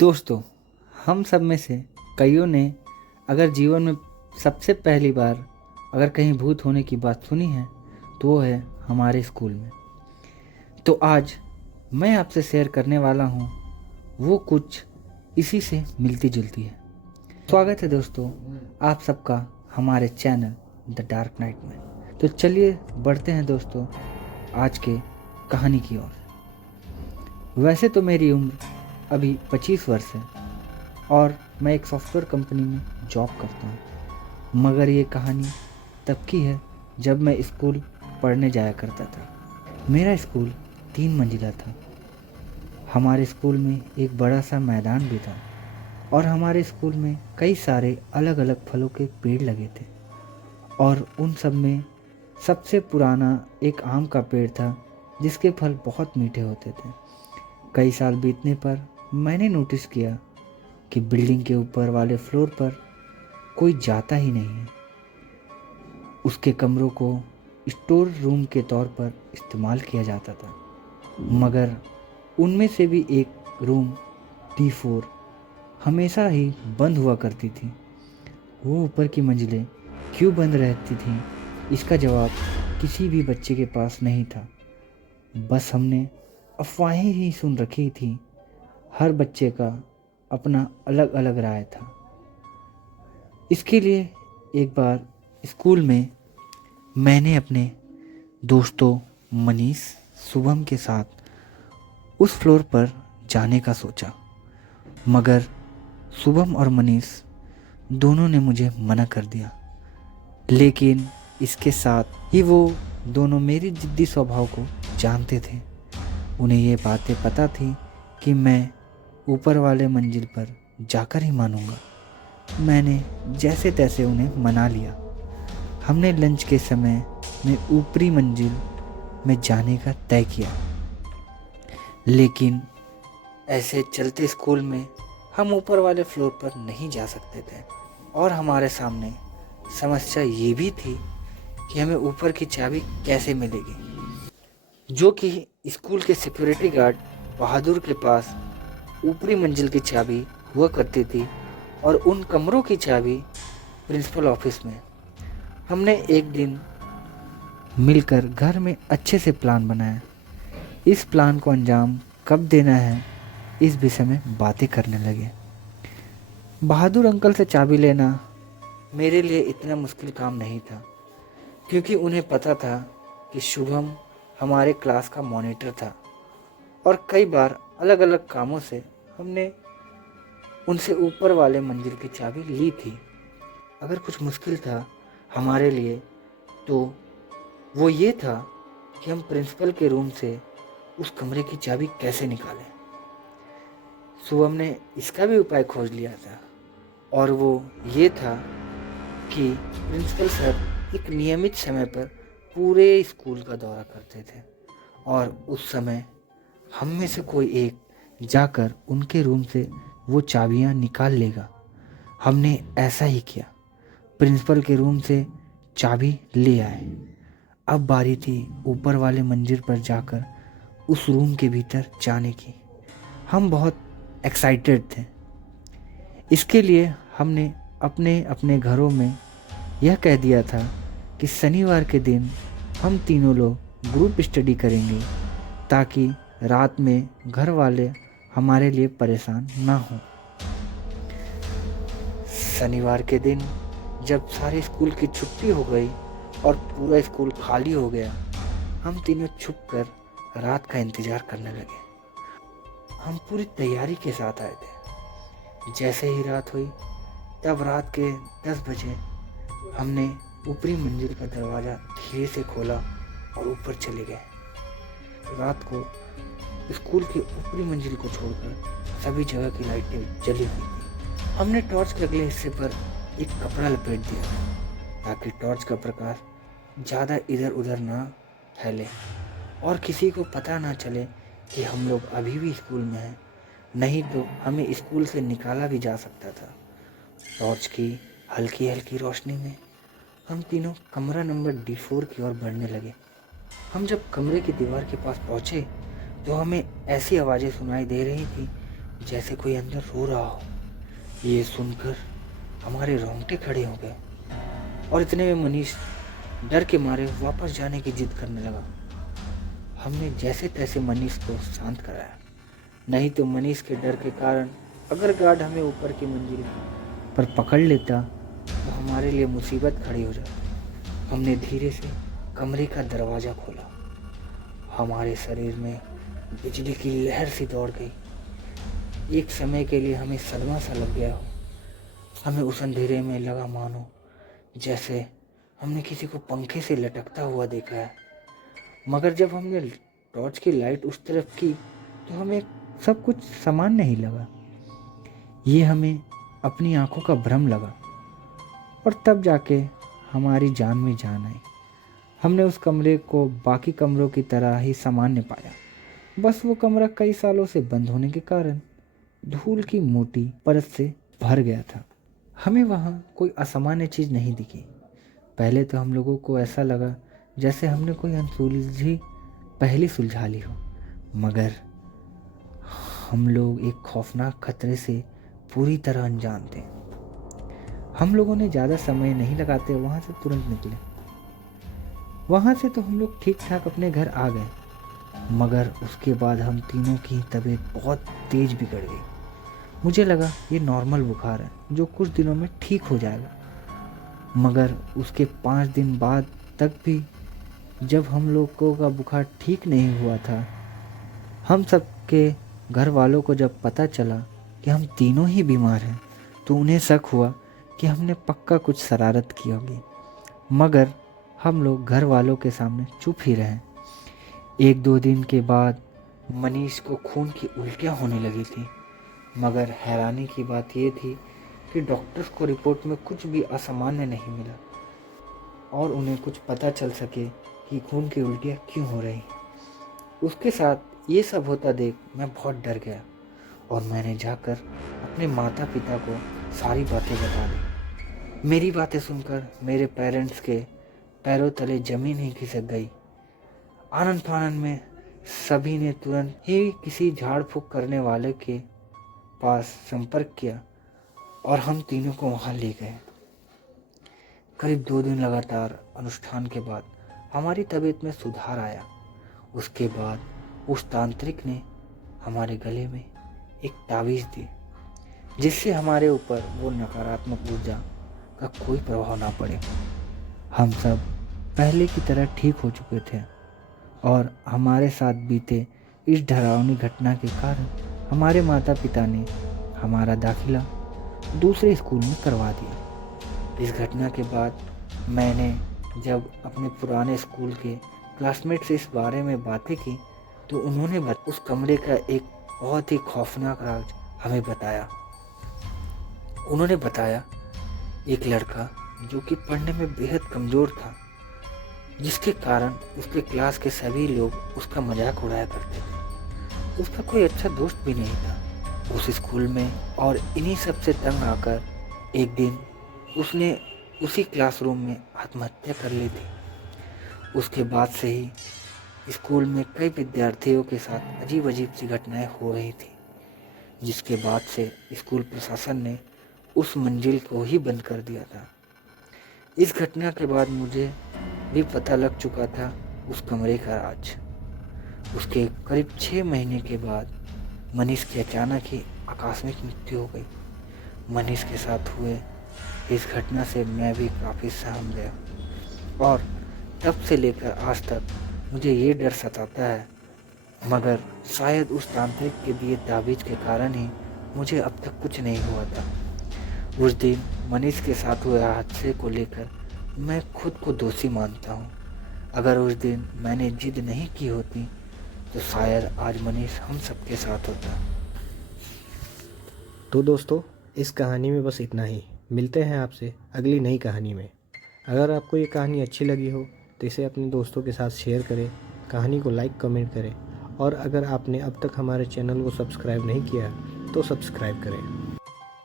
दोस्तों, हम सब में से कईयों ने अगर जीवन में सबसे पहली बार अगर कहीं भूत होने की बात सुनी है तो वो है हमारे स्कूल में। तो आज मैं आपसे शेयर करने वाला हूँ वो कुछ इसी से मिलती जुलती है। स्वागत है दोस्तों आप सबका हमारे चैनल द डार्क नाइट में। तो चलिए बढ़ते हैं दोस्तों आज के कहानी की ओर। वैसे तो मेरी उम्र अभी 25 वर्ष है और मैं एक सॉफ्टवेयर कंपनी में जॉब करता हूँ, मगर ये कहानी तब की है जब मैं स्कूल पढ़ने जाया करता था। मेरा स्कूल 3 मंजिला था। हमारे स्कूल में एक बड़ा सा मैदान भी था और हमारे स्कूल में कई सारे अलग अलग फलों के पेड़ लगे थे और उन सब में सबसे पुराना एक आम का पेड़ था जिसके फल बहुत मीठे होते थे। कई साल बीतने पर मैंने नोटिस किया कि बिल्डिंग के ऊपर वाले फ्लोर पर कोई जाता ही नहीं है। उसके कमरों को स्टोर रूम के तौर पर इस्तेमाल किया जाता था, मगर उनमें से भी एक रूम D4 हमेशा ही बंद हुआ करती थी। वो ऊपर की मंजिलें क्यों बंद रहती थीं, इसका जवाब किसी भी बच्चे के पास नहीं था। बस हमने अफवाहें ही सुन रखी थी। हर बच्चे का अपना अलग अलग राय था। इसके लिए एक बार स्कूल में मैंने अपने दोस्तों मनीष, शुभम के साथ उस फ्लोर पर जाने का सोचा, मगर शुभम और मनीष दोनों ने मुझे मना कर दिया। लेकिन इसके साथ ही वो दोनों मेरी जिद्दी स्वभाव को जानते थे। उन्हें ये बातें पता थी कि मैं ऊपर वाले मंजिल पर जाकर ही मानूंगा। मैंने जैसे तैसे उन्हें मना लिया। हमने लंच के समय में ऊपरी मंजिल में जाने का तय किया। लेकिन ऐसे चलते स्कूल में हम ऊपर वाले फ्लोर पर नहीं जा सकते थे और हमारे सामने समस्या ये भी थी कि हमें ऊपर की चाबी कैसे मिलेगी, जो कि स्कूल के सिक्योरिटी गार्ड बहादुर के पास ऊपरी मंजिल की चाबी हुआ करती थी और उन कमरों की चाबी प्रिंसिपल ऑफिस में। हमने एक दिन मिलकर घर में अच्छे से प्लान बनाया। इस प्लान को अंजाम कब देना है इस विषय में बातें करने लगे। बहादुर अंकल से चाबी लेना मेरे लिए इतना मुश्किल काम नहीं था, क्योंकि उन्हें पता था कि शुभम हमारे क्लास का मॉनिटर था और कई बार अलग अलग कामों से हमने उनसे ऊपर वाले मंजिल की चाबी ली थी। अगर कुछ मुश्किल था हमारे लिए तो वो ये था कि हम प्रिंसिपल के रूम से उस कमरे की चाबी कैसे निकालें। शुभम ने इसका भी उपाय खोज लिया था और वो ये था कि प्रिंसिपल सर एक नियमित समय पर पूरे स्कूल का दौरा करते थे और उस समय हम में से कोई एक जाकर उनके रूम से वो चाबियां निकाल लेगा। हमने ऐसा ही किया। प्रिंसिपल के रूम से चाबी ले आए। अब बारी थी ऊपर वाले मंजिल पर जाकर उस रूम के भीतर जाने की। हम बहुत एक्साइटेड थे। इसके लिए हमने अपने अपने घरों में यह कह दिया था कि शनिवार के दिन हम तीनों लोग ग्रुप स्टडी करेंगे ताकि रात में घर वाले हमारे लिए परेशान ना हो। शनिवार के दिन जब सारे स्कूल की छुट्टी हो गई और पूरा स्कूल खाली हो गया, हम तीनों छुपकर रात का इंतज़ार करने लगे। हम पूरी तैयारी के साथ आए थे। जैसे ही रात हुई तब रात के 10 बजे हमने ऊपरी मंजिल का दरवाज़ा धीरे से खोला और ऊपर चले गए। रात को स्कूल की ऊपरी मंजिल को छोड़कर सभी जगह की लाइटें जली हुई थी। हमने टॉर्च के अगले हिस्से पर एक कपड़ा लपेट दिया ताकि टॉर्च का प्रकाश ज़्यादा इधर उधर ना फैले और किसी को पता ना चले कि हम लोग अभी भी स्कूल में हैं, नहीं तो हमें स्कूल से निकाला भी जा सकता था। टॉर्च की हल्की हल्की रोशनी में हम तीनों कमरा नंबर D4 की ओर बढ़ने लगे। हम जब कमरे की दीवार के पास पहुँचे तो हमें ऐसी आवाज़ें सुनाई दे रही थी जैसे कोई अंदर रो रहा हो। ये सुनकर हमारे रोंगटे खड़े हो गए और इतने में मनीष डर के मारे वापस जाने की जिद करने लगा। हमने जैसे तैसे मनीष को शांत कराया, नहीं तो मनीष के डर के कारण अगर गार्ड हमें ऊपर की मंजिल पर पकड़ लेता तो हमारे लिए मुसीबत खड़ी हो जाती। हमने धीरे से कमरे का दरवाज़ा खोला। हमारे शरीर में बिजली की लहर सी दौड़ गई। एक समय के लिए हमें सदमा सा लग गया हो। हमें उस अंधेरे में लगा मानो जैसे हमने किसी को पंखे से लटकता हुआ देखा है। मगर जब हमने टॉर्च की लाइट उस तरफ की तो हमें सब कुछ समान नहीं लगा। ये हमें अपनी आंखों का भ्रम लगा और तब जाके हमारी जान में जान आई। हमने उस कमरे को बाकी कमरों की तरह ही सामान्य पाया। बस वो कमरा कई सालों से बंद होने के कारण धूल की मोटी परत से भर गया था। हमें वहाँ कोई असामान्य चीज़ नहीं दिखी। पहले तो हम लोगों को ऐसा लगा जैसे हमने कोई अनसुलझी पहेली सुलझा ली हो, मगर हम लोग एक खौफनाक खतरे से पूरी तरह अनजान थे। हम लोगों ने ज़्यादा समय नहीं लगाते वहाँ से तुरंत निकले। वहाँ से तो हम लोग ठीक ठाक अपने घर आ गए, मगर उसके बाद हम तीनों की तबीयत बहुत तेज बिगड़ गई। मुझे लगा ये नॉर्मल बुखार है जो कुछ दिनों में ठीक हो जाएगा, मगर उसके 5 दिन बाद तक भी जब हम लोगों का बुखार ठीक नहीं हुआ था, हम सबके घर वालों को जब पता चला कि हम तीनों ही बीमार हैं तो उन्हें शक हुआ कि हमने पक्का कुछ शरारत की होगी। मगर हम लोग घर वालों के सामने चुप ही रहे। 1-2 दिन के बाद मनीष को खून की उल्टियाँ होने लगी थी, मगर हैरानी की बात ये थी कि डॉक्टर्स को रिपोर्ट में कुछ भी असामान्य नहीं मिला और उन्हें कुछ पता चल सके कि खून की उल्टियाँ क्यों हो रही। उसके साथ ये सब होता देख मैं बहुत डर गया और मैंने जाकर अपने माता पिता को सारी बातें बता दी। मेरी बातें सुनकर मेरे पेरेंट्स के पैरों तले जमीन ही खिसक गई। आनंद फानंद में सभी ने तुरंत ही किसी झाड़ फूक करने वाले के पास संपर्क किया और हम तीनों को वहाँ ले गए। करीब 2 दिन लगातार अनुष्ठान के बाद हमारी तबीयत में सुधार आया। उसके बाद उस तांत्रिक ने हमारे गले में एक तावीज़ दी जिससे हमारे ऊपर वो नकारात्मक ऊर्जा का कोई प्रभाव ना पड़े। हम सब पहले की तरह ठीक हो चुके थे और हमारे साथ बीते इस डरावनी घटना के कारण हमारे माता पिता ने हमारा दाखिला दूसरे स्कूल में करवा दिया। इस घटना के बाद मैंने जब अपने पुराने स्कूल के क्लासमेट से इस बारे में बातें की तो उन्होंने उस कमरे का एक बहुत ही खौफनाक राज हमें बताया। उन्होंने बताया एक लड़का जो कि पढ़ने में बेहद कमज़ोर था, जिसके कारण उसके क्लास के सभी लोग उसका मजाक उड़ाया करते थे। उसका कोई अच्छा दोस्त भी नहीं था उस स्कूल में और इन्हीं सब से तंग आकर एक दिन उसने उसी क्लासरूम में आत्महत्या कर ली थी। उसके बाद से ही स्कूल में कई विद्यार्थियों के साथ अजीब अजीब सी घटनाएं हो रही थी, जिसके बाद से स्कूल प्रशासन ने उस मंजिल को ही बंद कर दिया था। इस घटना के बाद मुझे भी पता लग चुका था उस कमरे का राज। उसके करीब 6 महीने के बाद मनीष की अचानक ही आकस्मिक मृत्यु हो गई। मनीष के साथ हुए इस घटना से मैं भी काफ़ी सहम गया और तब से लेकर आज तक मुझे ये डर सताता है, मगर शायद उस तांत्रिक के दिए ताबीज़ के कारण ही मुझे अब तक कुछ नहीं हुआ था। उस दिन मनीष के साथ हुए हादसे को लेकर मैं खुद को दोषी मानता हूँ। अगर उस दिन मैंने जिद नहीं की होती तो शायद आज मनीष हम सबके साथ होता। तो दोस्तों, इस कहानी में बस इतना ही। मिलते हैं आपसे अगली नई कहानी में। अगर आपको ये कहानी अच्छी लगी हो तो इसे अपने दोस्तों के साथ शेयर करें, कहानी को लाइक कमेंट करें और अगर आपने अब तक हमारे चैनल को सब्सक्राइब नहीं किया तो सब्सक्राइब करें।